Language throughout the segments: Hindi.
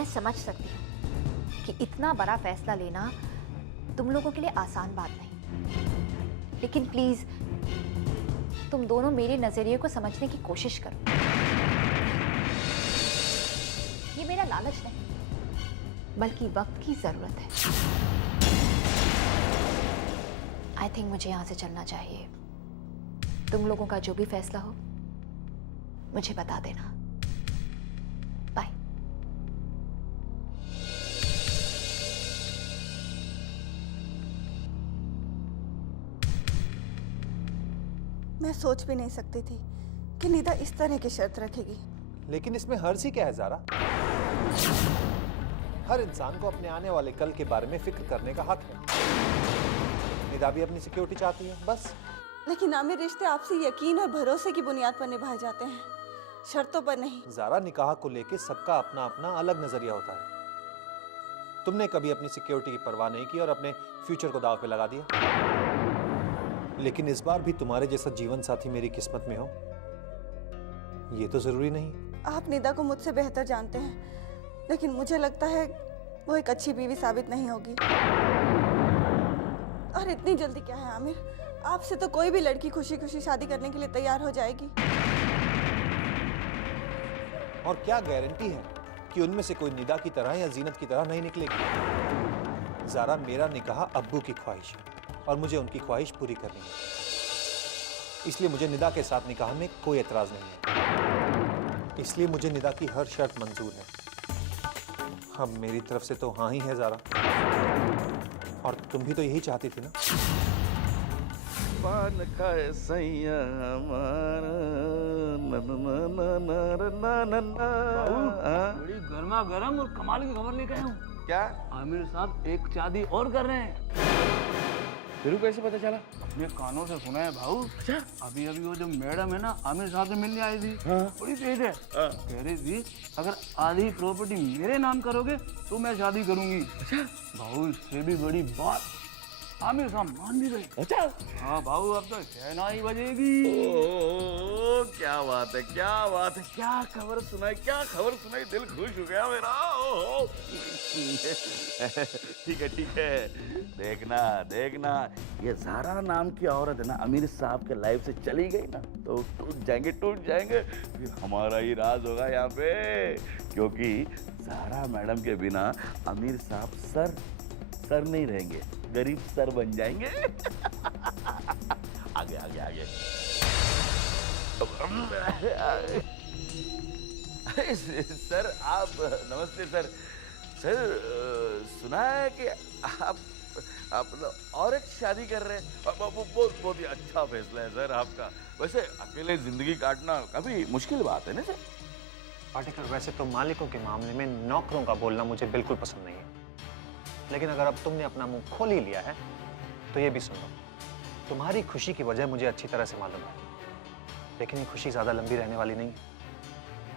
मैं समझ सकती हूँ कि इतना बड़ा फैसला लेना तुम लोगों के लिए आसान बात नहीं, लेकिन प्लीज तुम दोनों मेरे नजरिए को समझने की कोशिश करो। ये मेरा लालच नहीं, बल्कि वक्त की जरूरत है। आई थिंक मुझे यहां से चलना चाहिए। तुम लोगों का जो भी फैसला हो मुझे बता देना। बाय। मैं सोच भी नहीं सकती थी कि निदा इस तरह की शर्त रखेगी। लेकिन इसमें हर्ज ही क्या है ज़ारा? हर इंसान को अपने आने वाले कल के बारे में फिक्र करने का हक है। निदा भी अपनी सिक्योरिटी चाहती है, बस। लेकिन आमिर, रिश्ते आपसी यकीन और भरोसे की बुनियाद पर निभाए जाते हैं, शर्तों पर नहीं। ज़ारा, निकाह को लेके सबका अपना अपना अलग नजरिया होता है। तुमने कभी अपनी सिक्योरिटी की परवाह नहीं की और अपने फ्यूचर को दांव पे लगा दिया। लेकिन इस बार भी तुम्हारे जैसा जीवन साथी मेरी किस्मत में हो, ये तो जरूरी नहीं। आप निदा को मुझसे बेहतर जानते हैं, लेकिन मुझे लगता है वो एक अच्छी बीवी साबित नहीं होगी। और इतनी जल्दी क्या है आमिर? आपसे तो कोई भी लड़की खुशी खुशी शादी करने के लिए तैयार हो जाएगी। और क्या गारंटी है कि उनमें से कोई निदा की तरह या जीनत की तरह नहीं निकलेगी। ज़ारा, मेरा निकाह अब्बू की ख्वाहिश है और मुझे उनकी ख्वाहिश पूरी करनी है, इसलिए मुझे निदा के साथ निकाह में कोई एतराज नहीं है। इसलिए मुझे निदा की हर शर्त मंजूर है। अब मेरी तरफ से तो हाँ ही है ज़ारा, और तुम भी तो यही चाहती थी ना? पान खाए सैया हमारा बड़ी गर्मा गर्म और कमाल की खबर लेके आया हूँ। क्या? आमिर साहब एक शादी और कर रहे हैं। फिर कैसे पता चला? अपने कानों से सुना है भाऊ। अच्छा? अभी अभी वो जो मैडम है ना, आमिर साहब से मिलने आई थी। हाँ। बड़ी तेज है। कह रही थी अगर आधी प्रॉपर्टी मेरे नाम करोगे तो मैं शादी करूंगी। अच्छा? भाऊ, इससे भी बड़ी बात, आमिर साहब मान भी गए। अच्छा? हाँ भाऊ, अब तो शहनाई बजेगी। ओ, क्या बात है, क्या बात है, क्या खबर सुनाई, क्या खबर सुनाई, दिल खुश हो गया मेरा। ओ, ठीक है, ठीक है, देखना देखना, ये ज़ारा नाम की औरत है ना, आमिर साहब के लाइफ से चली गई ना तो टूट जाएंगे, फिर हमारा ही राज होगा यहाँ पे, क्योंकि ज़ारा मैडम के बिना आमिर साहब सर नहीं रहेंगे, गरीब सर बन जाएंगे। आगे आगे आगे। सर आप, नमस्ते सर। सर सुना है कि आप और एक शादी कर रहे हैं। बहुत ही अच्छा फैसला है सर आपका। वैसे अकेले जिंदगी काटना काफी मुश्किल बात है ना सर? पाटेकर, वैसे तो मालिकों के मामले में नौकरों का बोलना मुझे बिल्कुल पसंद नहीं है, लेकिन अगर अब तुमने अपना मुंह खोल ही लिया है तो ये भी सुन लो, तुम्हारी खुशी की वजह मुझे अच्छी तरह से मालूम है, लेकिन ये खुशी ज्यादा लंबी रहने वाली नहीं।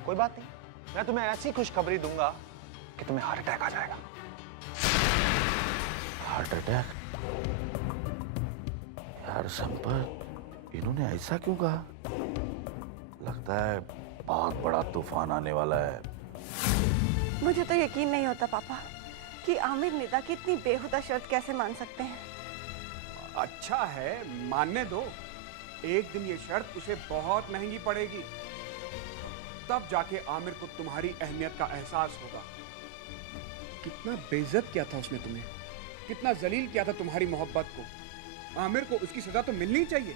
कोई बात नहीं, मैं तुम्हें ऐसी खुशखबरी दूंगा कि तुम्हें हार्ट अटैक आ जाएगा। Heart attack? यार संपर्क, इन्होंने ऐसा क्यों कहा? लगता है बहुत बड़ा तूफान आने वाला है। मुझे तो यकीन नहीं होता पापा कि आमिर निदा की इतनी बेहुदा शर्त कैसे मान सकते हैं। अच्छा है, मानने दो, एक दिन ये शर्त उसे बहुत महंगी पड़ेगी, तब जाके आमिर को तुम्हारी अहमियत का एहसास होगा। कितना बेइज्जत किया था उसने तुम्हें, कितना जलील किया था तुम्हारी मोहब्बत को। आमिर को उसकी सजा तो मिलनी चाहिए।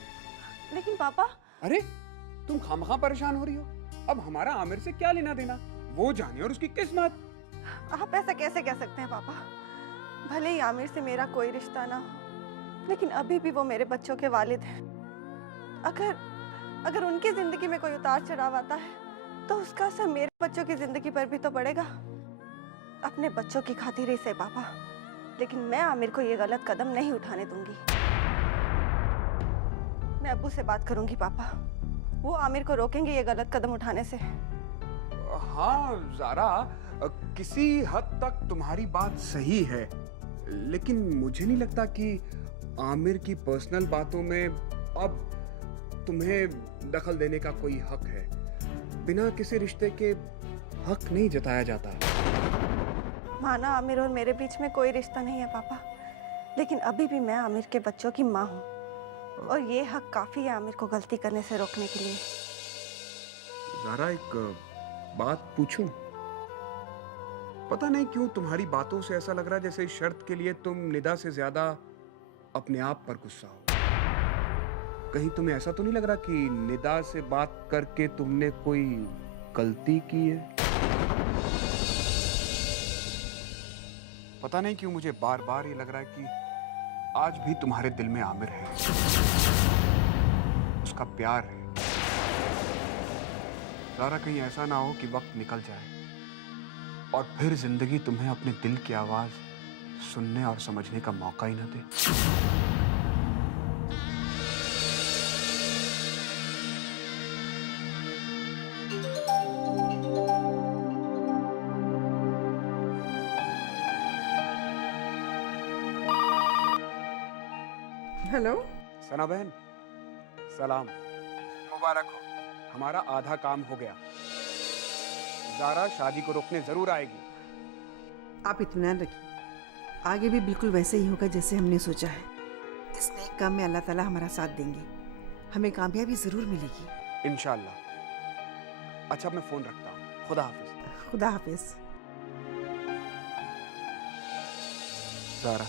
लेकिन पापा। अरे तुम खामखा परेशान हो रही हो, अब हमारा आमिर से क्या लेना देना, वो जाने और उसकी किस्मत। आप ऐसा कैसे कह सकते हैं पापा? भले ही आमिर से मेरा कोई रिश्ता ना हो, लेकिन अभी भी वो मेरे बच्चों के वालिद हैं। अगर उनकी जिंदगी में कोई उतार चढ़ाव आता है तो उसका असर मेरे बच्चों की जिंदगी पर भी तो पड़ेगा। अपने बच्चों की खातिर ही से पापा, लेकिन मैं आमिर को ये गलत कदम नहीं उठाने दूंगी। मैं अब्बू से बात करूंगी पापा, वो आमिर को रोकेंगे ये गलत कदम उठाने से। हाँ ज़ारा, किसी हद तक तुम्हारी बात सही है, लेकिन मुझे नहीं लगता कि आमिर की पर्सनल बातों में अब तुम्हें दखल देने का कोई हक है। बिना किसी रिश्ते के हक नहीं जताया जाता। माना आमिर और मेरे बीच में कोई रिश्ता नहीं है पापा, लेकिन अभी भी मैं आमिर के बच्चों की माँ हूँ और ये हक काफी है आमिर को गलती करने से रोकने के लिए। ज़ारा, एक बात पूछूं? पता नहीं क्यों तुम्हारी बातों से ऐसा लग रहा है जैसे इस शर्त के लिए तुम निदा से ज्यादा अपने आप पर गुस्सा हो। कहीं तुम्हें ऐसा तो नहीं लग रहा कि निदा से बात करके तुमने कोई गलती की है? पता नहीं क्यों मुझे बार बार ये लग रहा है कि आज भी तुम्हारे दिल में आमिर है, उसका प्यार है। ज़ारा, कहीं ऐसा ना हो कि वक्त निकल जाए और फिर जिंदगी तुम्हें अपने दिल की आवाज सुनने और समझने का मौका ही ना दे। हेलो। सना बहन, सलाम, मुबारक हो, हमारा आधा काम हो गया। ज़ारा शादी को रोकने जरूर आएगी। आप इत्मीनान रखिए, आगे भी बिल्कुल वैसे ही होगा जैसे हमने सोचा है। इस नेक काम में अल्लाह ताला हमारा साथ देंगे, हमें कामयाबी जरूर मिलेगी इंशाल्लाह। अच्छा, मैं फोन रखता हूँ, खुदा हाफिज। खुदा हाफिज। ज़ारा,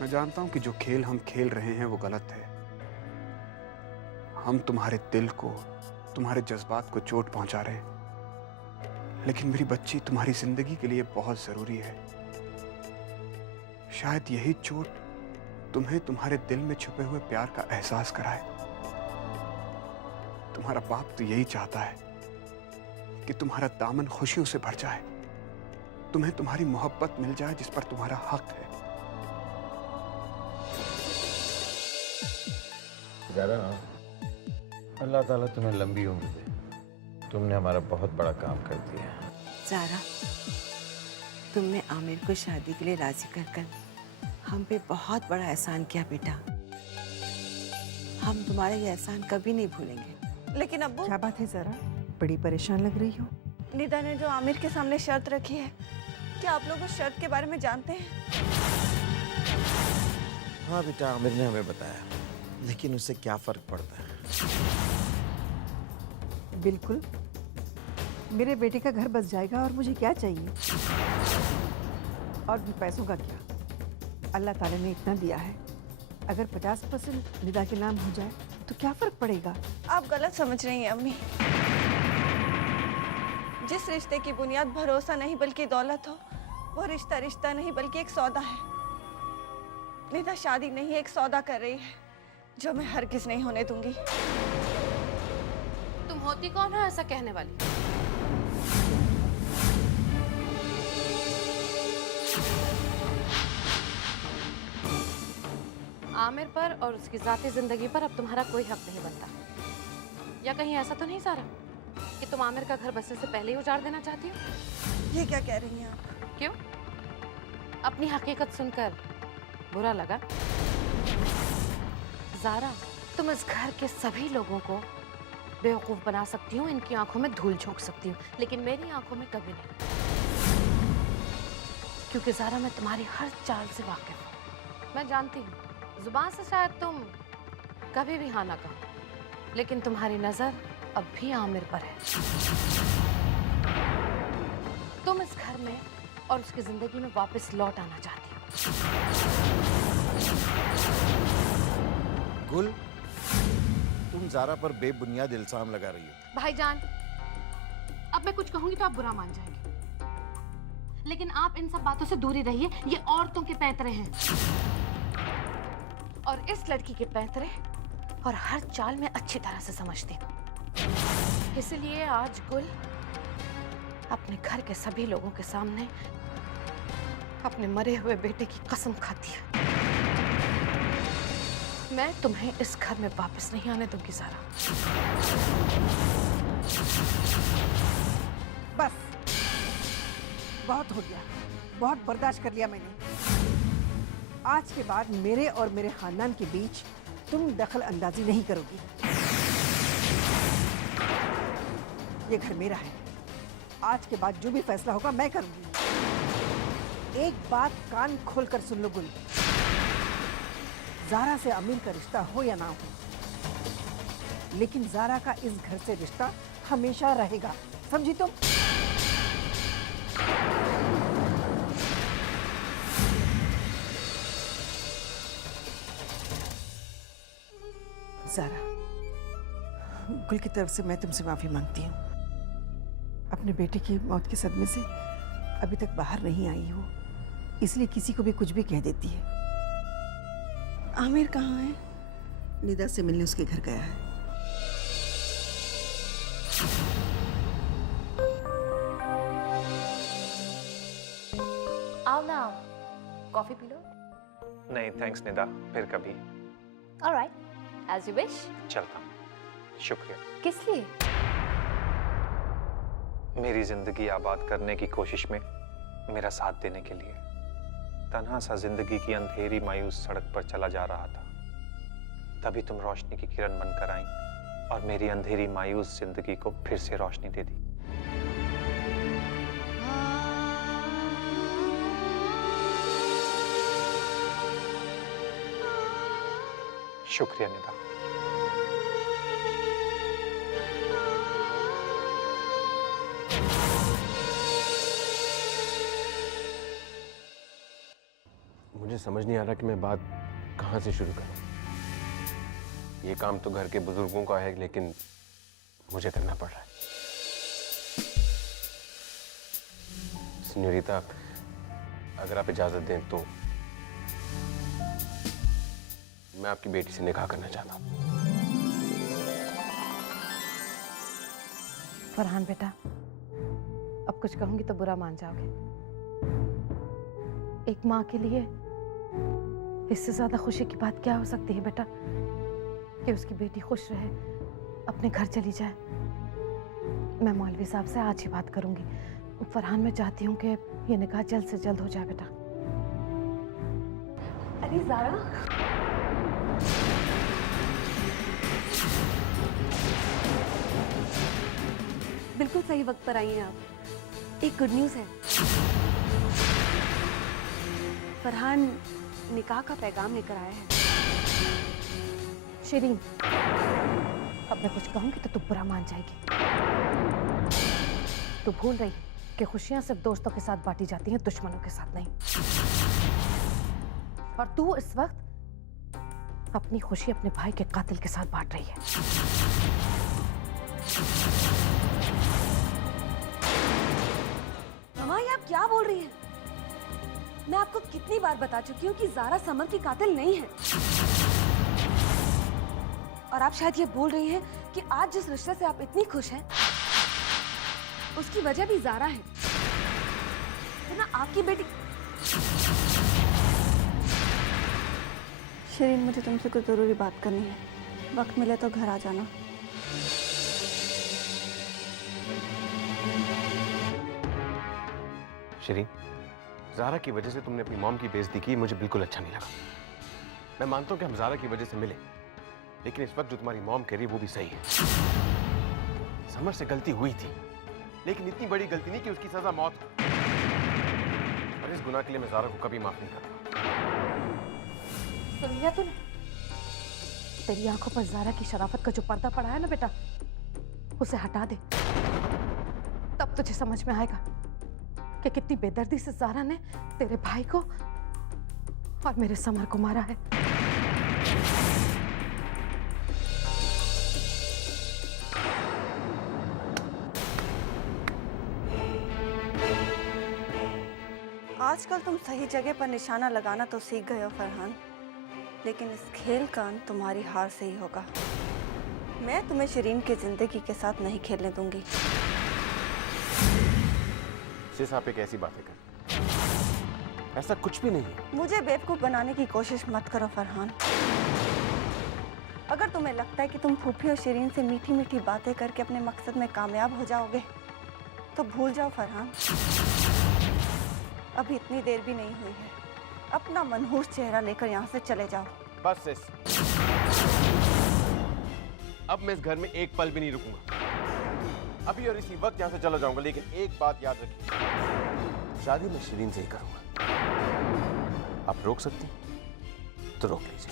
मैं जानता हूँ कि जो खेल हम खेल रहे हैं वो गलत है। हम तुम्हारे दिल को, तुम्हारे जज्बात को चोट पहुंचा रहे हैं, लेकिन मेरी बच्ची तुम्हारी जिंदगी के लिए बहुत जरूरी है। शायद यही चोट तुम्हें तुम्हारे दिल में छुपे हुए प्यार का एहसास कराए। तुम्हारा बाप तो यही चाहता है कि तुम्हारा दामन खुशियों से भर जाए, तुम्हें तुम्हारी मोहब्बत मिल जाए जिस पर तुम्हारा हक है। ज़ारा, अल्लाह ताला तुम्हें लंबी उम्र दे। तुमने हमारा बहुत बड़ा काम कर दिया। ज़ारा, तुमने आमिर को शादी के लिए राजी कर कर हम पे बहुत बड़ा एहसान किया बेटा। हम तुम्हारा ये एहसान कभी नहीं भूलेंगे। लेकिन अब्बू, क्या बात है ज़ारा, बड़ी परेशान लग रही हो? निदा ने जो आमिर के सामने शर्त रखी है, क्या आप लोग उस शर्त के बारे में जानते हैं? हाँ बेटा, आमिर ने हमें बताया, लेकिन उससे क्या फर्क पड़ता है? बिल्कुल, मेरे बेटे का घर बस जाएगा और मुझे क्या चाहिए? और भी पैसों का क्या, अल्लाह ताला ने इतना दिया है। अगर 50% निदा के नाम हो जाए तो क्या फर्क पड़ेगा? आप गलत समझ रही हैं अम्मी। जिस रिश्ते की बुनियाद भरोसा नहीं बल्कि दौलत हो, वो रिश्ता रिश्ता नहीं बल्कि एक सौदा है। निदा शादी नहीं, एक सौदा कर रही है जो मैं हरगिज नहीं होने दूंगी। तुम होती कौन हो ऐसा कहने वाली? आमिर पर और उसकी जाती जिंदगी पर अब तुम्हारा कोई हक नहीं बनता। या कहीं ऐसा तो नहीं सारा कि तुम आमिर का घर बसने से पहले ही उजाड़ देना चाहती हो? ये क्या कह रही हैं आप? क्यों? अपनी हकीकत सुनकर बुरा लगा? ज़ारा, तुम इस घर के सभी लोगों को बेवकूफ बना सकती हूँ, इनकी आंखों में धूल झोंक सकती हूँ, लेकिन मेरी आंखों में कभी नहीं। क्योंकि ज़ारा, मैं तुम्हारी हर चाल से वाकिफ हूँ। मैं जानती हूँ जुबान से शायद तुम कभी भी हाँ ना कहो, लेकिन तुम्हारी नजर अब भी आमिर पर है। तुम इस घर में और उसकी जिंदगी में वापस लौट आना चाहती हो। गुल, तुम ज़ारा पर बेबुनियाद इल्जाम लगा रही हो। भाईजान, अब मैं कुछ कहूंगी तो आप बुरा मान जाएंगे, लेकिन आप इन सब बातों से दूर ही रहिए। ये औरतों के पैंतरे हैं और इस लड़की के पैंतरे और हर चाल में अच्छी तरह से समझती हूँ। इसलिए आज गुल अपने घर के सभी लोगों के सामने अपने मरे हुए बेटे की कसम खाती है। मैं तुम्हें इस घर में वापस नहीं आने दूंगी ज़ारा। बस, बहुत हो गया, बहुत बर्दाश्त कर लिया मैंने। आज के बाद मेरे और मेरे खानदान के बीच तुम दखल अंदाजी नहीं करोगी। ये घर मेरा है, आज के बाद जो भी फैसला होगा मैं करूंगी। एक बात कान खोलकर सुन लो गुल, जारा से अमीर का रिश्ता हो या ना हो, लेकिन जारा का इस घर से रिश्ता हमेशा रहेगा, समझी तुम? जारा, गुल की तरफ से मैं तुमसे माफी मांगती हूँ। अपने बेटे की मौत के सदमे से अभी तक बाहर नहीं आई हो, इसलिए किसी को भी कुछ भी कह देती है। आमिर कहाँ है? निदा से मिलने उसके घर गया है। आओ ना, कॉफी पी लो। नहीं थैंक्स निदा, फिर कभी। Alright, as you wish. चलता हूँ, शुक्रिया। किस लिए? मेरी जिंदगी आबाद करने की कोशिश में मेरा साथ देने के लिए। तन्हा सा जिंदगी की अंधेरी मायूस सड़क पर चला जा रहा था, तभी तुम रोशनी की किरण बनकर आई और मेरी अंधेरी मायूस जिंदगी को फिर से रोशनी दे दी। शुक्रिया निदा। मुझे समझ नहीं आ रहा कि मैं बात कहाँ से शुरू करूं। ये काम तो घर के बुजुर्गों का है, लेकिन मुझे करना पड़ रहा है। सिन्योरिता, अगर आप इजाजत दें तो मैं आपकी बेटी से निकाह करना चाहता हूं। फरहान बेटा, अब कुछ कहूंगी तो बुरा मान जाओगे। एक माँ के लिए इससे ज्यादा खुशी की बात क्या हो सकती है बेटा, कि उसकी बेटी खुश रहे, अपने घर चली जाए। मैं मौलवी साहब से आज ही बात करूंगी। फरहान, मैं चाहती हूँ कि ये निकाह जल्द से जल्द हो जाए बेटा। अरे ज़ारा, बिल्कुल सही वक्त पर आई हैं आप। एक गुड न्यूज़ है, फरहान निकाह का पैगाम लेकर आया है। शिरीन, अब मैं कुछ कहूंगी तो तू बुरा मान जाएगी। तू भूल रही कि खुशियां सिर्फ दोस्तों के साथ बांटी जाती हैं, दुश्मनों के साथ नहीं। और तू इस वक्त अपनी खुशी अपने भाई के कातिल के साथ बांट रही है। मामा, ये आप क्या बोल रही हैं? मैं आपको कितनी बार बता चुकी हूँ कि ज़ारा समर की कातिल नहीं है। और आप शायद ये बोल रही हैं कि आज जिस रिश्ते से आप इतनी खुश हैं, उसकी वजह भी ज़ारा है। तो ना आपकी बेटी। शिरीन, मुझे तुमसे कुछ ज़रूरी बात करनी है। वक्त मिले तो घर आ जाना। शिरीन, ज़ारा की वजह से तुमने अपनी मॉम की बेइज्जती की, मुझे बिल्कुल अच्छा नहीं लगा। मैं मानता हूं कि हम ज़ारा की वजह से मिले, लेकिन इस वक्त जो तुम्हारी मॉम कह रही है वो भी सही है। समर से गलती हुई थी, लेकिन इतनी बड़ी गलती नहीं कि उसकी सजा मौत हो। और इस गुनाह के लिए मैं ज़ारा को कभी माफ नहीं करूंगा। सुन लिया तूने? तेरी आंखों पर ज़ारा की शराफत का जो पर्दा पड़ा है ना बेटा, उसे हटा दे, तब तुझे समझ में आएगा कि कितनी बेदर्दी से ज़ारा ने तेरे भाई को और मेरे समर को मारा है। आजकल तुम सही जगह पर निशाना लगाना तो सीख गए हो फरहान, लेकिन इस खेल का अंत तुम्हारी हार से ही होगा। मैं तुम्हें शिरीन की जिंदगी के साथ नहीं खेलने दूंगी। सिस, आप एक ऐसी बातें कर, ऐसा कुछ भी नहीं है। मुझे बेवकूफ बनाने की कोशिश मत करो फरहान। अगर तुम्हें लगता है कि तुम फूफी और शिरीन से मीठी मीठी बातें करके अपने मकसद में कामयाब हो जाओगे, तो भूल जाओ फरहान। अभी इतनी देर भी नहीं हुई है। अपना मनहूस चेहरा लेकर यहाँ से चले जाओ। बस सिस, अब मैं इस घर में एक पल भी नहीं रुकूंगा। अभी और इसी वक्त यहाँ से चला जाऊंगा, लेकिन एक बात याद रखिए, शादी मैं शिरीन से ही करूंगा। आप रोक सकती हैं तो रोक लीजिए।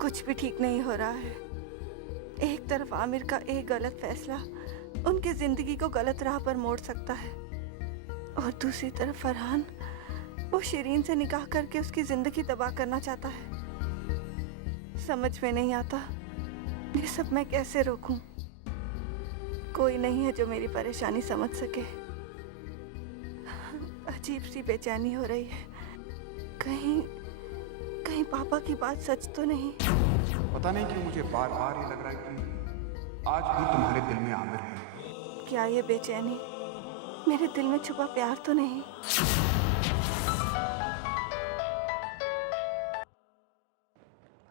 कुछ भी ठीक नहीं हो रहा है। एक तरफ आमिर का एक गलत फैसला उनकी जिंदगी को गलत राह पर मोड़ सकता है, और दूसरी तरफ फरहान वो शिरीन से निकाह करके उसकी जिंदगी तबाह करना चाहता है। समझ में नहीं आता ये सब मैं कैसे रोकूं। कोई नहीं है जो मेरी परेशानी समझ सके। अजीब सी बेचैनी हो रही है। कहीं कहीं पापा की बात सच तो नहीं। पता नहीं क्यों मुझे बार बार ये लग रहा है कि आज भी तुम्हारे दिल में आमिर है। क्या ये बेचैनी मेरे दिल में छुपा प्यार तो नहीं?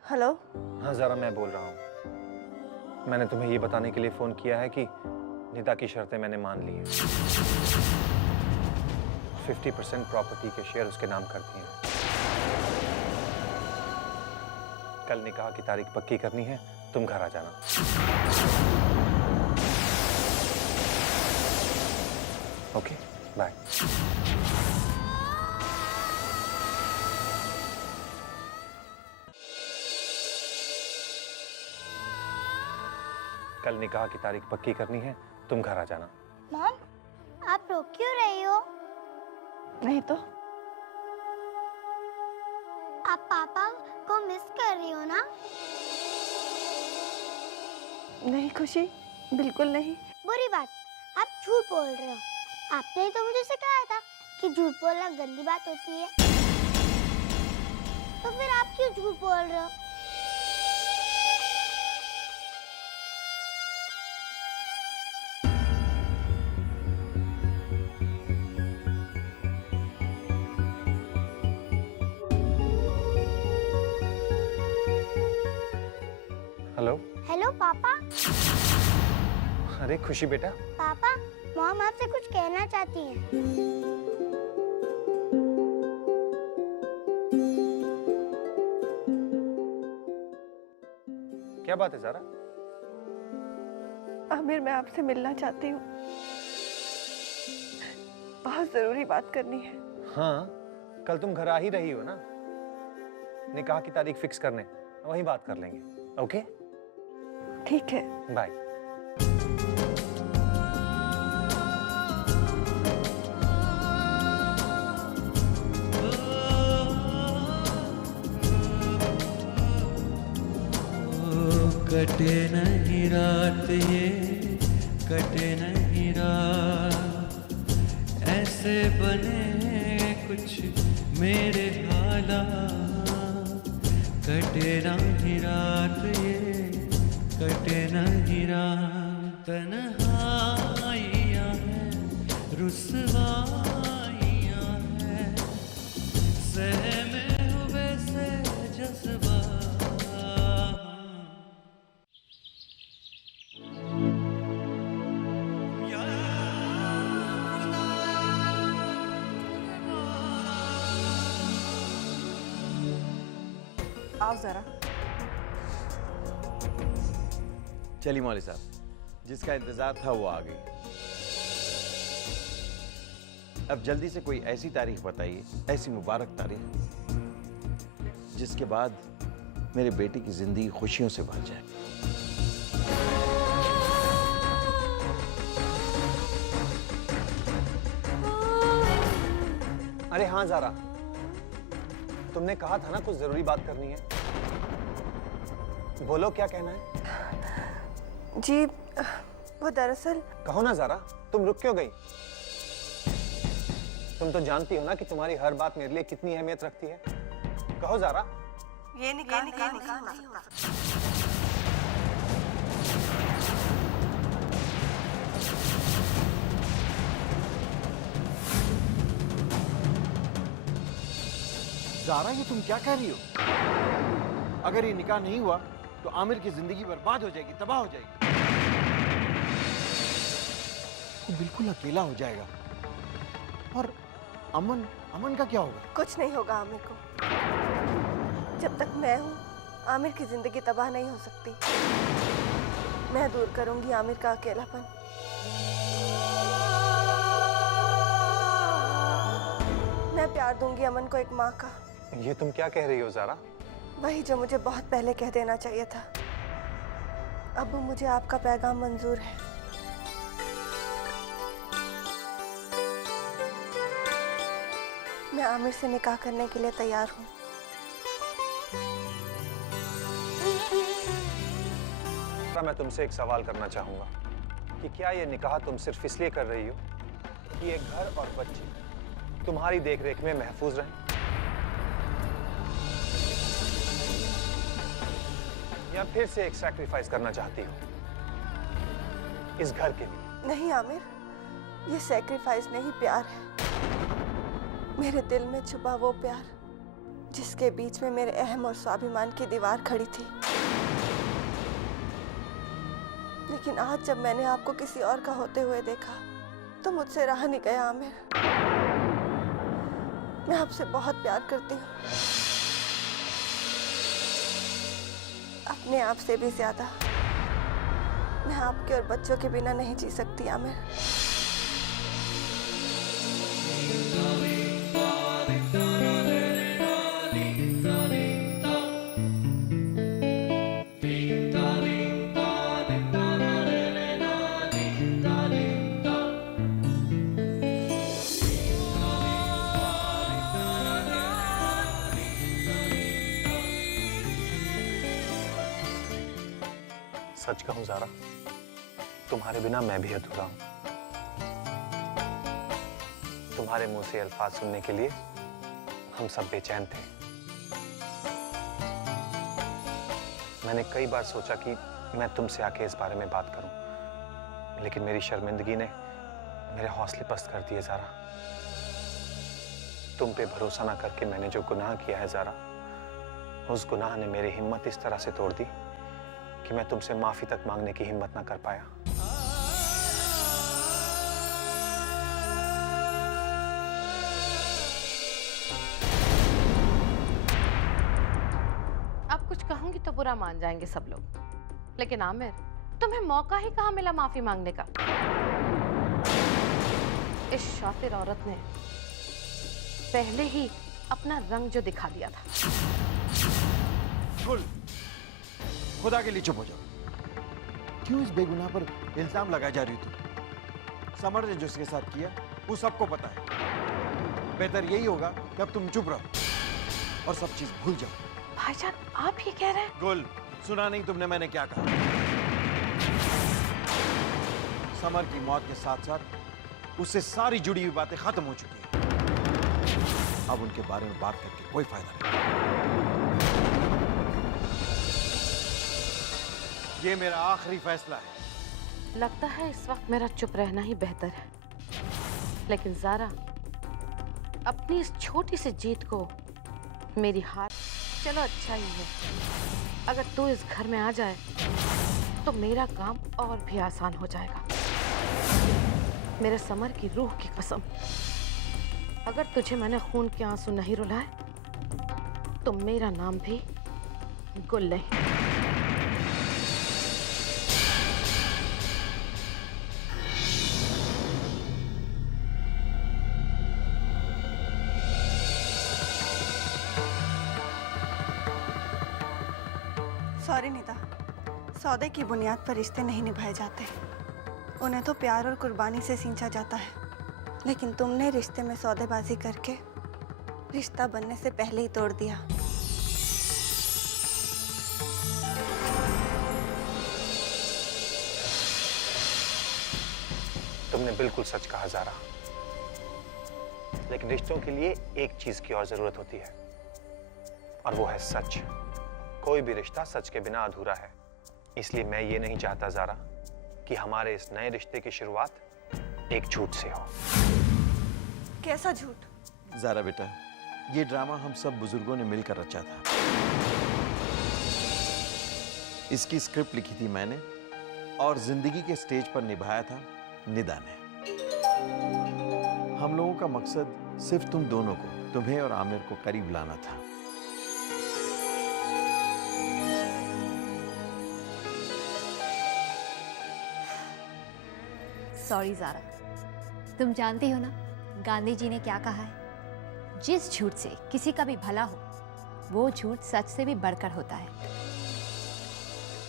हेलो। हाँ ज़ारा, मैं बोल रहा हूँ। मैंने तुम्हें ये बताने के लिए फ़ोन किया है कि निदा की शर्तें मैंने मान ली हैं। 50% प्रॉपर्टी के शेयर उसके नाम कर दिए हैं। कल निकाह की तारीख पक्की करनी है, तुम घर आ जाना। Okay, bye. कल निकाह की तारीख पक्की करनी है, तुम घर आ जाना। मॉम, आप रो क्यों रही हो? नहीं तो। आप पापा को मिस कर रही हो ना? नहीं खुशी, बिल्कुल नहीं। बुरी बात, आप झूठ बोल रहे हो। आपने ही तो मुझे सिखाया था कि झूठ बोलना गंदी बात होती है। तो फिर आप क्यों झूठ बोल रहे हो? हेलो। हेलो पापा। अरे खुशी बेटा। पापा, मॉम आपसे कुछ कहना चाहती है। क्या बात है ज़ारा? आमिर, मैं आपसे मिलना चाहती हूँ। बहुत जरूरी बात करनी है। हाँ, कल तुम घर आ ही रही हो ना? निकाह की तारीख फिक्स करने, वहीं बात कर लेंगे। ओके? ठीक है, बाय। कटे नहीं रात ये, कटे नहीं रात, ऐसे बने कुछ मेरे हालात। कटे नहीं रात ये, कटे नहीं रात, तन्हाइयाँ हैं, रुसवाइयाँ हैं, सहमे हुए से जज्बा। आओ जरा। चलिए मौलवी साहब, जिसका इंतजार था वो आ गई। अब जल्दी से कोई ऐसी तारीख बताइए, ऐसी मुबारक तारीख जिसके बाद मेरे बेटे की जिंदगी खुशियों से भर जाए। अरे हाँ ज़ारा, तुमने कहा था ना कुछ जरूरी बात करनी है। बोलो, क्या कहना है? जी, वो दरअसल। कहो ना ज़ारा, तुम रुक क्यों गई? तुम तो जानती हो ना कि तुम्हारी हर बात मेरे लिए कितनी अहमियत रखती है। कहो ज़ारा। ये निकाह नहीं हो सकता। ज़ारा, ये तुम क्या कह रही हो? अगर ये निकाह नहीं हुआ तो आमिर की जिंदगी बर्बाद हो जाएगी, तबाह हो जाएगी। वो बिल्कुल अकेला हो जाएगा। और अमन, अमन का क्या होगा? कुछ नहीं होगा आमिर को। जब तक मैं हूँ आमिर की जिंदगी तबाह नहीं हो सकती। मैं दूर करूंगी आमिर का अकेलापन। मैं प्यार दूंगी अमन को एक माँ का। ये तुम क्या कह रही हो ज़ारा? वही जो मुझे बहुत पहले कह देना चाहिए था। अब मुझे आपका पैगाम मंजूर है। मैं आमिर से निकाह करने के लिए तैयार हूँ। मैं तुमसे एक सवाल करना चाहूंगा कि क्या ये निकाह तुम सिर्फ इसलिए कर रही हो कि ये घर और बच्चे तुम्हारी देखरेख में महफूज रहें, या फिर से एक सैक्रिफाइस करना चाहती हो इस घर के लिए? नहीं आमिर, ये सैक्रिफाइस नहीं, प्यार है। मेरे दिल में छुपा वो प्यार जिसके बीच में मेरे अहम और स्वाभिमान की दीवार खड़ी थी। लेकिन आज जब मैंने आपको किसी और का होते हुए देखा तो मुझसे रहा नहीं गया आमिर। मैं आपसे बहुत प्यार करती हूँ, अपने आप से भी ज्यादा। मैं आपके और बच्चों के बिना नहीं जी सकती आमिर। सच कहूं ज़ारा, तुम्हारे बिना मैं भी अधूरा हूं। तुम्हारे मुंह से अल्फाज सुनने के लिए हम सब बेचैन थे। मैंने कई बार सोचा कि मैं तुमसे आके इस बारे में बात करूं, लेकिन मेरी शर्मिंदगी ने मेरे हौसले पस्त कर दिए ज़ारा। तुम पे भरोसा ना करके मैंने जो गुनाह किया है ज़ारा, उस गुनाह ने मेरी हिम्मत इस तरह से तोड़ दी कि मैं तुमसे माफी तक मांगने की हिम्मत ना कर पाया। अब कुछ कहूंगी तो बुरा मान जाएंगे सब लोग, लेकिन आमिर, तुम्हें मौका ही कहाँ मिला माफी मांगने का? इस शातिर औरत ने पहले ही अपना रंग जो दिखा दिया था। खुदा के लिए चुप हो जाओ। क्यों इस बेगुनाह पर इल्जाम लगाई जा रही थी? समर ने जो इसके साथ किया वो सबको पता है। बेहतर यही होगा कि अब तुम चुप रहो और सब चीज भूल जाओ। भाईजान, आप ये कह रहे हैं? गुल, सुना नहीं तुमने मैंने क्या कहा? समर की मौत के साथ साथ उससे सारी जुड़ी हुई बातें खत्म हो चुकी हैं। अब उनके बारे में बात करके कोई फायदा नहीं। ये मेरा आखिरी फैसला है। लगता है इस वक्त मेरा चुप रहना ही बेहतर है। लेकिन ज़ारा, अपनी इस छोटी सी जीत को मेरी हार, चलो अच्छा ही है। अगर तू इस घर में आ जाए तो मेरा काम और भी आसान हो जाएगा। मेरे समर की रूह की कसम, अगर तुझे मैंने खून के आंसू नहीं रुलाए तो मेरा नाम भी गुल नहीं। सॉरी निदा, सौदे की बुनियाद पर रिश्ते नहीं निभाए जाते। उन्हें तो प्यार और कुर्बानी से सींचा जाता है, लेकिन तुमने रिश्ते में सौदेबाजी करके रिश्ता बनने से पहले ही तोड़ दिया। तुमने बिल्कुल सच कहा ज़ारा, लेकिन रिश्तों के लिए एक चीज की और जरूरत होती है, और वो है सच। कोई भी रिश्ता सच के बिना अधूरा है। इसलिए मैं ये नहीं चाहता ज़ारा कि हमारे इस नए रिश्ते की शुरुआत एक झूठ से हो। कैसा झूठ? ज़ारा बेटा, ये ड्रामा हम सब बुजुर्गों ने मिलकर रचा था। इसकी स्क्रिप्ट लिखी थी मैंने और जिंदगी के स्टेज पर निभाया था निदा ने। हम लोगों का मकसद सिर्फ तुम दोनों को, तुम्हें और आमिर को करीब लाना था। सॉरी ज़ारा, तुम जानती हो ना गांधी जी ने क्या कहा है? जिस झूठ से किसी का भी भला हो, वो झूठ सच से भी बढ़कर होता है।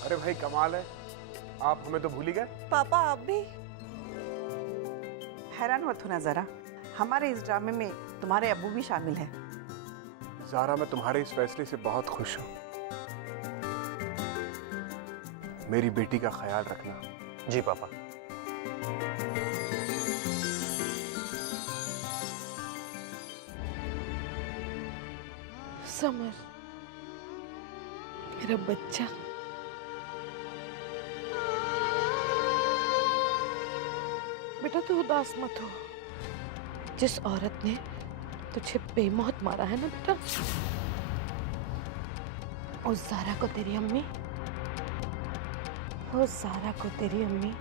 अरे भाई कमाल है, आप हमें तो भूल ही गए। पापा आप भी? हैरान मत होना ज़रा, हमारे इस ड्रामे में तुम्हारे अब्बू भी शामिल हैं। ज़ारा, मैं तुम्हारे इस फैसले से बहुत खुश हूँ। मेरी बेटी का ख्याल रखना। जी पापा। समर, मेरा बच्चा, बेटा तू उदास मत हो। जिस औरत ने तुझे बेमौत मारा है ना बेटा, उस ज़ारा को तेरी अम्मी, उस ज़ारा को तेरी अम्मी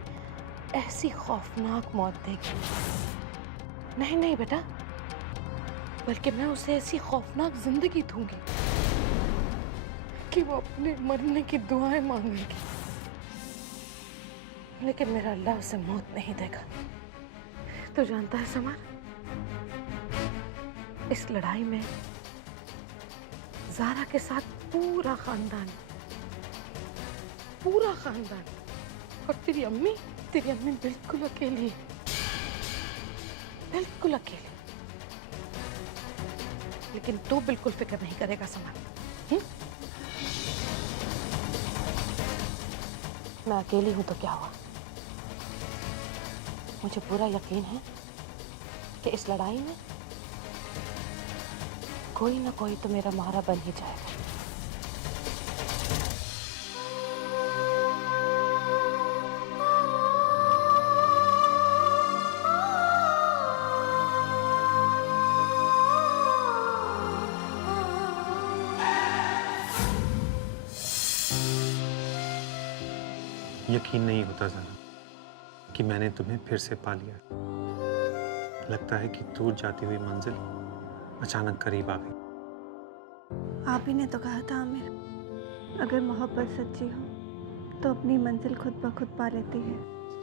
ऐसी खौफनाक मौत देगी। नहीं नहीं बेटा, बल्कि मैं उसे ऐसी खौफनाक जिंदगी दूंगी कि वो अपने मरने की दुआएं मांगेगी, लेकिन मेरा अल्लाह उसे मौत नहीं देगा। तो जानता है समर, इस लड़ाई में ज़ारा के साथ पूरा खानदान और तेरी अम्मी बिल्कुल अकेली है, बिल्कुल अकेली। लेकिन तू बिल्कुल फिक्र नहीं करेगा समर। मैं अकेली हूं तो क्या हुआ, मुझे पूरा यकीन है कि इस लड़ाई में कोई ना कोई तो मेरा मारा बन ही जाएगा। यकीन नहीं होता ज़ारा कि मैंने तुम्हें फिर से पा लिया। लगता है कि दूर जाती हुई मंजिल अचानक करीब आ गई। आप ही ने तो कहा था आमिर, अगर मोहब्बत सच्ची हो तो अपनी मंजिल खुद ब खुद पा लेती है।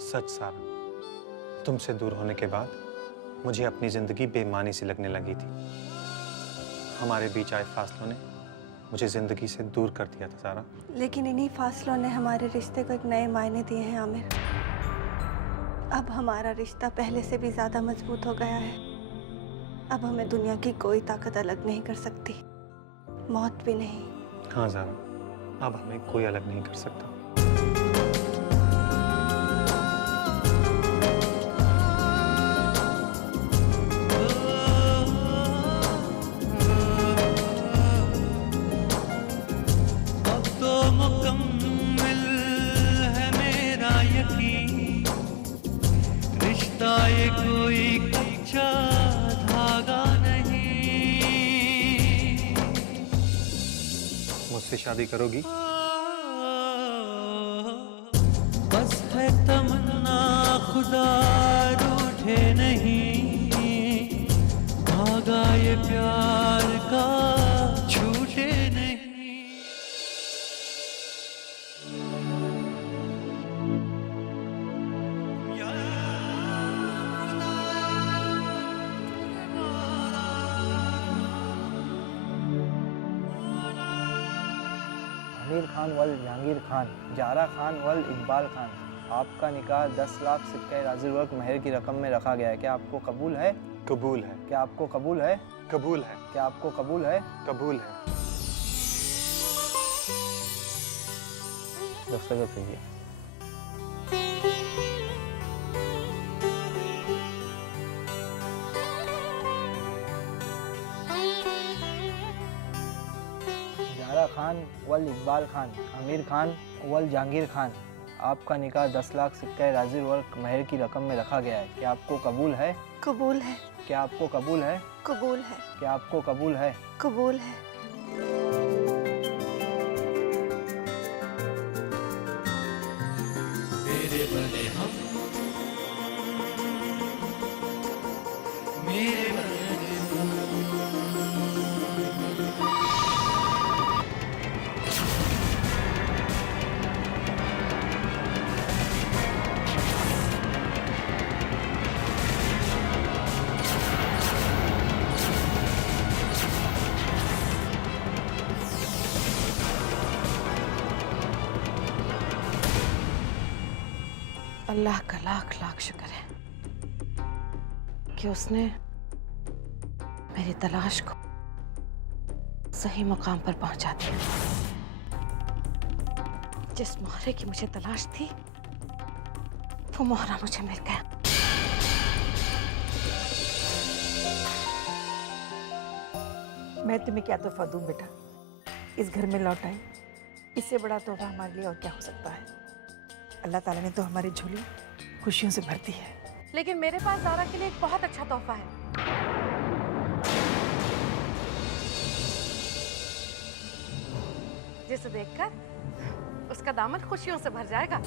सच सारा, तुमसे दूर होने के बाद मुझे अपनी जिंदगी बेमानी सी लगने लगी थी। हमारे बीच आए फासलों ने मुझे जिंदगी से दूर कर दिया था सारा। लेकिन इन्हीं फासलों ने हमारे रिश्ते को एक नए मायने दिए हैं आमिर। अब हमारा रिश्ता पहले से भी ज्यादा मजबूत हो गया है। अब हमें दुनिया की कोई ताकत अलग नहीं कर सकती, मौत भी नहीं। हाँ ज़ारा, अब हमें कोई अलग नहीं कर सकता। अब तो मुकम्मल है मेरा यकीन, रिश्ता ये कोई कच्चा धागा नहीं। मुझसे शादी करोगी? बस है तमन्ना, खुदा रूठे नहीं, धागा ये प्यार का छूटे नहीं। आमिर खान वल जहांगीर खान, ज़ारा खान वल इकबाल खान, आपका निकाह 10 लाख सिक्के राज़ी वर्क महर की रकम में रखा गया है। क्या आपको कबूल है? कबूल है। क्या आपको कबूल है? कबूल है। क्या आपको कबूल है? कबूल है। दस्तखत कीजिए। ज़ारा खान वल इकबाल खान, आमिर खान वल जहांगीर खान, आपका निकाह 10 लाख सिक्के राज़ी वर्क महर की रकम में रखा गया है। क्या आपको कबूल है? कबूल है। क्या आपको कबूल है? कबूल है। क्या आपको कबूल है? कबूल है। तेरे बने हम, अल्लाह का लाख लाख शुक्र है कि उसने मेरी तलाश को सही मुकाम पर पहुंचा दिया। जिस मोहरे की मुझे तलाश थी वो मोहरा मुझे मिल गया। मैं तुम्हें क्या तोहफा दूं बेटा? इस घर में लौट आई, इससे बड़ा तोहफा हमारे लिए और क्या हो सकता है? अल्लाह ताला ने तो हमारी झोली खुशियों से भर दी है। लेकिन मेरे पास ज़ारा के लिए एक बहुत अच्छा तोहफा है। जिसे देखकर उसका दामन खुशियों से भर जाएगा।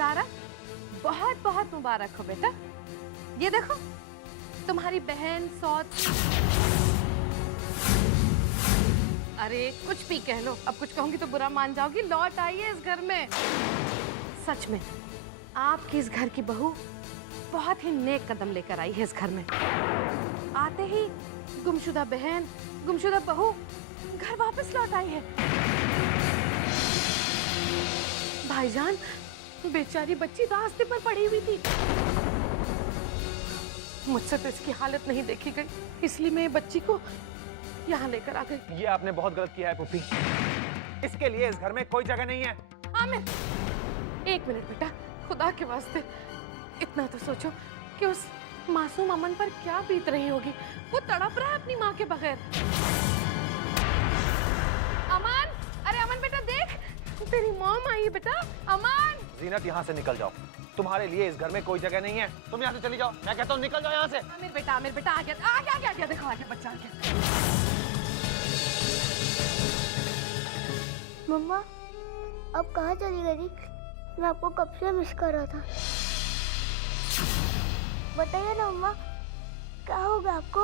ज़ारा, बहुत बहुत मुबारक हो बेटा। ये देखो, तुम्हारी बहन सौद। अरे कुछ भी कह लो, अब कुछ कहूंगी तो बुरा मान जाओगी। लौट आई है इस घर में। सच में आपकी इस घर की बहू बहुत ही नेक कदम लेकर आई है इस घर में। आते ही गुमशुदा बहन, गुमशुदा बहू घर वापस लौट आई है। भाईजान, बेचारी बच्ची रास्ते पर पड़ी हुई थी। मुझसे तो इसकी हालत नहीं देखी गई, इसलिए मैं बच्ची को यहाँ लेकर आ गई। ये आपने बहुत गलत किया है पुप्पी। इसके लिए इस घर में कोई जगह नहीं है। आमिर, एक मिनट बेटा, खुदा के वास्ते इतना तो सोचो कि उस मासूम अमन पर क्या बीत रही होगी। वो तड़प रहा है अपनी माँ के बगैर। अमन, अरे अमन बेटा देख, तेरी मॉम आई है बेटा। अमन, जीनत, यहाँ से निकल जाओ। तुम्हारे लिए इस घर में कोई जगह नहीं है। तुम यहाँ से चली जाओ। मैं कहता हूँ निकल जाओ यहाँ से। आमिर बेटा, आमिर बेटा, आ गया, आ गया, आ गया, आ गया। देखो आ गया बच्चा, आ गया। मम्मा, अब कहाँ चली गई? मैं आपको कब से मिस कर रहा था। बताइए ना मम्मा, क्या होगा आपको?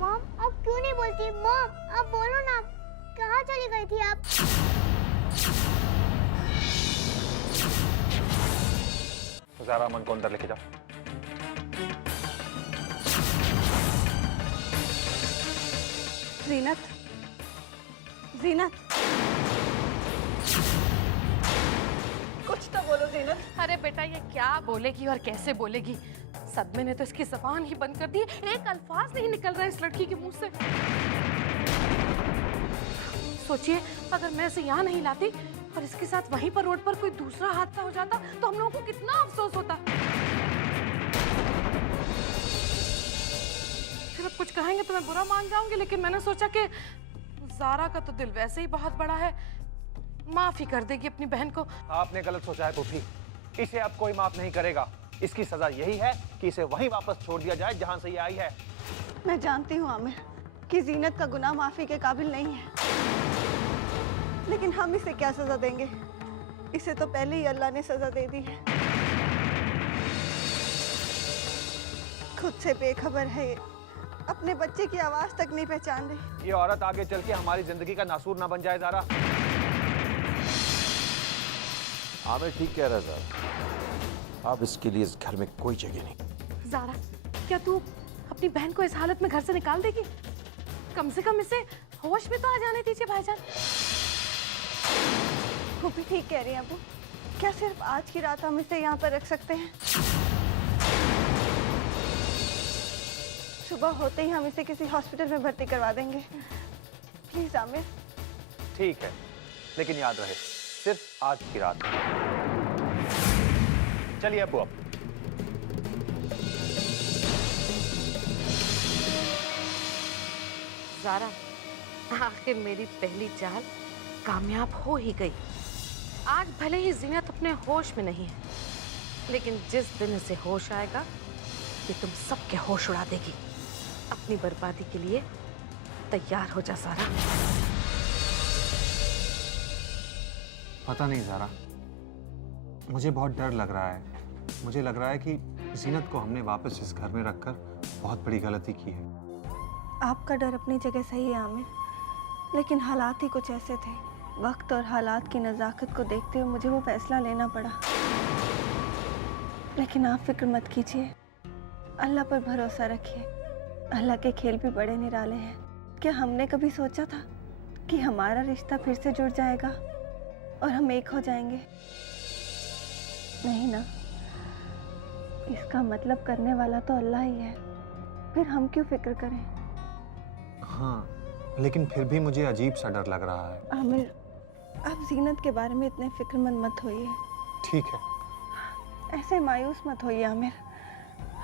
मॉम, अब क्यों नहीं बोलती? मॉम, अब बोलो ना, कहाँ चली गई थी आप? ज़ारा, अमन को अंदर लेके जाओ। जीनत, जीनत, कुछ तो बोलो जीनत। अरे बेटा, ये क्या बोलेगी और कैसे बोलेगी? सदमे ने तो इसकी जबान ही बंद कर दी। एक अल्फाज नहीं निकल रहा इस लड़की के मुंह से। सोचिए, अगर मैं इसे यहाँ नहीं लाती और इसके साथ वहीं पर रोड पर कोई दूसरा हादसा हो जाता तो हम लोगों को कितना अफसोस होता। फिर अब कुछ कहेंगे तो मैं बुरा मान जाऊंगी, लेकिन मैंने सोचा कि ज़ारा का तो दिल वैसे ही बहुत बड़ा है, माफी कर देगी अपनी बहन को। आपने गलत सोचा है पुप्पी। इसे अब कोई माफ नहीं करेगा। इसकी सजा यही है कि इसे वहीं वापस छोड़ दिया जाए जहां से ये आई है। मैं जानती हूँ आमिर कि जीनत का गुनाह माफी के काबिल नहीं है, लेकिन हम इसे क्या सजा देंगे? इसे तो पहले ही अल्लाह ने सजा दे दी है। खुद से बेखबर है, अपने बच्चे की आवाज तक नहीं पहचान रही। ये औरत आगे चल के हमारी जिंदगी का नासूर ना बन जाए ज़ारा। आमिर ठीक कह रहा है ज़ारा। अब इसके लिए इस घर में कोई जगह नहीं। ज़ारा, क्या तू अपनी बहन को इस हालत में घर से निकाल देगी? कम से कम इसे होश में तो आ जाने दीजिए भाईजान। वो भी ठीक कह रही हैं अबू। क्या सिर्फ आज की रात हम इसे यहाँ पर रख सकते हैं? सुबह होते ही हम इसे किसी हॉस्पिटल में भर्ती करवा देंगे। प्लीज आमिर। ठीक है, लेकिन याद रहे, सिर्फ आज की रात। चलिए अबू, अब ज़ारा, आखिर मेरी पहली चाल कामयाब हो ही गई। आज भले ही जीनत अपने होश में नहीं है, लेकिन जिस दिन इसे होश आएगा ये तुम सबके होश उड़ा देगी। अपनी बर्बादी के लिए तैयार हो जा ज़ारा। पता नहीं ज़ारा, मुझे बहुत डर लग रहा है। मुझे लग रहा है कि जीनत को हमने वापस इस घर में रखकर बहुत बड़ी गलती की है। आपका डर अपनी जगह सही है आमिर, लेकिन हालात ही कुछ ऐसे थे। वक्त और हालात की नज़ाकत को देखते हुए मुझे वो फैसला लेना पड़ा। लेकिन आप फिक्र मत कीजिए, अल्लाह पर भरोसा रखिए। अल्लाह के खेल भी बड़े निराले हैं। क्या हमने कभी सोचा था कि हमारा रिश्ता फिर से जुड़ जाएगा और हम एक हो जाएंगे? नहीं ना। इसका मतलब करने वाला तो अल्लाह ही है, फिर हम क्यों फिक्र करें? हाँ, लेकिन फिर भी मुझे अजीब सा डर लग रहा है। आमिर, आप जीनत के बारे में इतने फिक्रमंद मत होइए। ठीक है। ऐसे मायूस मत होइए आमिर।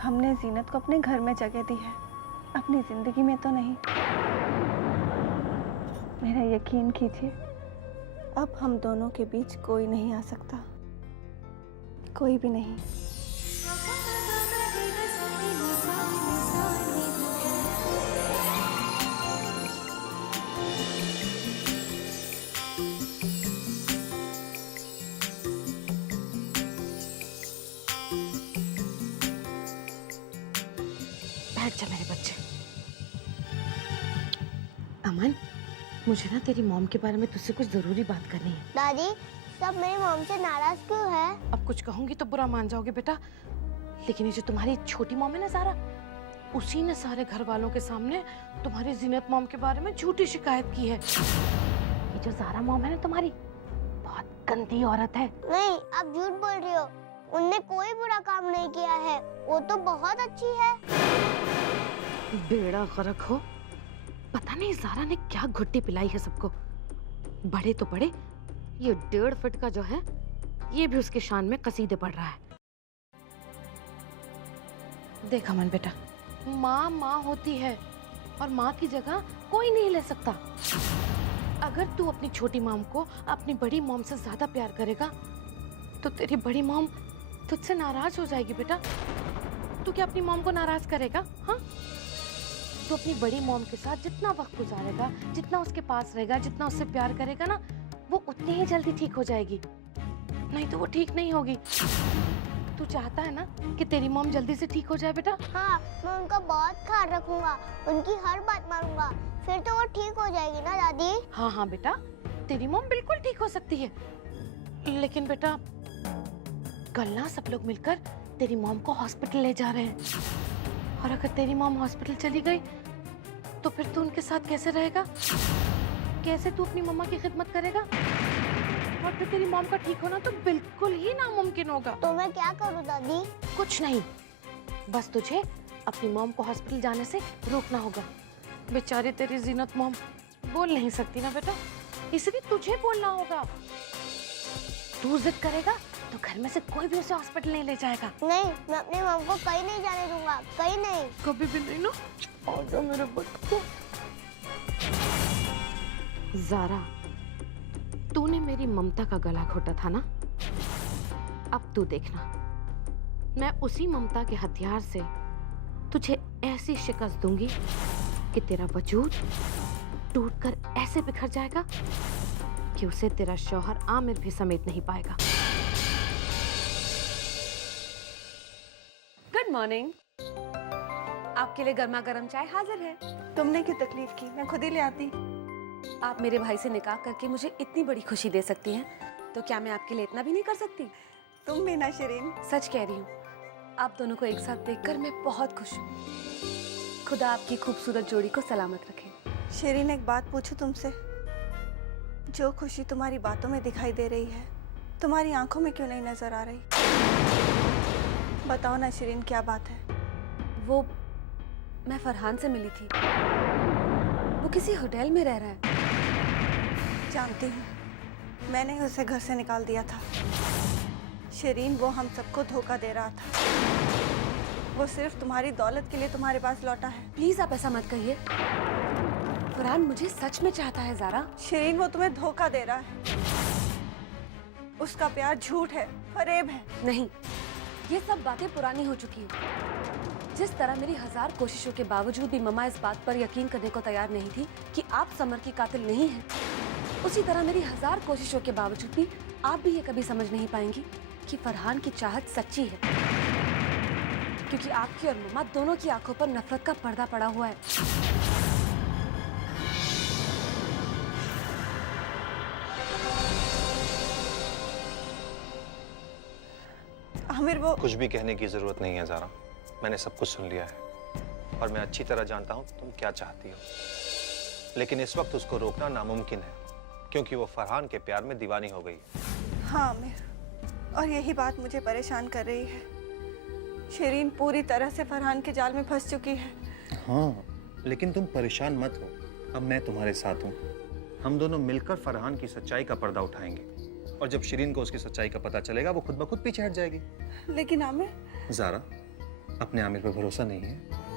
हमने जीनत को अपने घर में जगह दी है, अपनी जिंदगी में तो नहीं। मेरा यकीन कीजिए, अब हम दोनों के बीच कोई नहीं आ सकता, कोई भी नहीं। बैठ जा मेरे बच्चे। अमन, मुझे ना तेरी मॉम के बारे में तुझसे कुछ जरूरी बात करनी है। दादी, सब मेरी मॉम से नाराज क्यों है? अब कुछ कहूंगी तो बुरा मान जाओगे बेटा, लेकिन ये जो तुम्हारी छोटी मॉम है ना ज़ारा, उसी ने सारे घर वालों के सामने तुम्हारी जीनत मॉम के बारे में झूठी शिकायत की है। ये जो ज़ारा मॉम है ना तुम्हारी, बहुत गंदी औरत है। नहीं, आप झूठ बोल रही हो। उनने कोई बुरा काम नहीं किया है, वो तो बहुत अच्छी है। बेड़ा गर्क हो, पता नहीं ज़ारा ने क्या घुट्टी पिलाई है सबको। बड़े तो बड़े, ये 1.5 फुट का जो है, ये भी उसके शान में कसीदे पढ़ रहा है। देख अमन बेटा, माँ माँ होती है और माँ की जगह कोई नहीं ले सकता। अगर तू अपनी छोटी मॉम को अपनी बड़ी मॉम से ज्यादा प्यार करेगा तो तेरी बड़ी मॉम तुझसे नाराज हो जाएगी बेटा। तू क्या अपनी मॉम को नाराज करेगा? हाँ, तू अपनी बड़ी मॉम के साथ जितना वक्त गुजारेगा, जितना उसके पास रहेगा, जितना उससे प्यार करेगा ना, वो उतनी ही जल्दी ठीक हो जाएगी। नहीं तो वो ठीक नहीं होगी। तू चाहता है ना कि तेरी मॉम जल्दी से ठीक हो जाए बेटा? हाँ, मैं उनका बहुत ख्याल रखूंगा, उनकी हर बात मानूंगा, फिर तो वो ठीक हो जाएगी ना दादी? हाँ हाँ बेटा, तेरी मॉम बिल्कुल ठीक हो सकती है। लेकिन बेटा, कल ना सब लोग मिलकर तेरी मॉम को हॉस्पिटल ले जा रहे हैं, और अगर तेरी मॉम हॉस्पिटल चली गई तो फिर तू उनके साथ कैसे रहेगा? कैसे तू अपनी मम्मा की खिदमत करेगा? और फिर तेरी मॉम का ठीक होना तो बिल्कुल ही नामुमकिन होगा। तो मैं क्या करूं दादी? कुछ नहीं, बस तुझे अपनी मॉम को हॉस्पिटल जाने से रोकना होगा। बेचारी तेरी जीनत मॉम बोल नहीं सकती ना बेटा, इसलिए तुझे बोलना होगा। तू जिद करेगा तो घर में से कोई भी उसे हॉस्पिटल नहीं ले जाएगा। नहीं, मैं अपनी मॉम को कहीं नहीं जाने दूंगा, कहीं नहीं। कभी भी नहीं ना। आजा मेरे बच्चे। ज़ारा, तूने मेरी ममता का गला घोटा था ना, अब तू देखना, मैं उसी ममता के हथियार से तुझे ऐसी शिकस्त दूंगी कि तेरा वजूद टूटकर ऐसे बिखर जाएगा कि उसे तेरा शौहर आमिर भी समेट नहीं पाएगा। Good morning. आपके लिए गर्मा गर्म चाय हाजिर है। तुमने क्यों तकलीफ की, मैं खुद ही ले आती। आप मेरे भाई से निकाह करके मुझे इतनी बड़ी खुशी दे सकती हैं, तो क्या मैं आपके लिए इतना भी नहीं कर सकती? तुम भी ना शिरीन। सच कह रही हूँ, आप दोनों को एक साथ देखकर मैं बहुत खुश हूँ। खुदा आपकी खूबसूरत जोड़ी को सलामत रखे। शिरीन, एक बात पूछूं तुमसे? जो खुशी तुम्हारी बातों में दिखाई दे रही है, तुम्हारी आंखों में क्यों नहीं नजर आ रही? बताओ ना शिरीन, क्या बात है? वो, मैं फरहान से मिली थी, वो किसी होटल में रह रहा है। जानती हूँ, मैंने ही उसे घर से निकाल दिया था। शिरीन, वो हम सबको धोखा दे रहा था। वो सिर्फ तुम्हारी दौलत के लिए तुम्हारे पास लौटा है। प्लीज आप ऐसा मत कहिए। फरहान मुझे सच में चाहता है ज़ारा। शिरीन, वो तुम्हें धोखा दे रहा है। उसका प्यार झूठ है, फरेब है। नहीं, ये सब बातें पुरानी हो चुकी हैं। जिस तरह मेरी 1000 कोशिशों के बावजूद भी मम्मा इस बात पर यकीन करने को तैयार नहीं थी कि आप समर की कातिल नहीं हैं, उसी तरह मेरी 1000 कोशिशों के बावजूद भी आप भी ये कभी समझ नहीं पाएंगी कि फरहान की चाहत सच्ची है, क्योंकि आपकी और मम्मा दोनों की आंखों पर नफरत का पर्दा पड़ा हुआ है। आमिर वो कुछ भी कहने की जरूरत नहीं है ज़ारा, मैंने सब कुछ सुन लिया है और मैं अच्छी तरह जानता हूँ तुम क्या चाहती हो। लेकिन इस वक्त उसको रोकना नामुमकिन है क्योंकि वो फरहान के प्यार में दीवानी हो गई। हाँ आमिर, और यही बात मुझे परेशान कर रही है। शिरीन पूरी तरह से फरहान के जाल में फंस चुकी है। हाँ, लेकिन तुम परेशान मत हो, अब मैं तुम्हारे साथ हूँ। हम दोनों मिलकर फरहान की सच्चाई का पर्दा उठाएंगे और जब शिरीन को उसकी सच्चाई का पता चलेगा वो खुद ब खुद पीछे हट जाएगी। लेकिन आमिर, ज़ारा, अपने आमिर पर भरोसा नहीं है?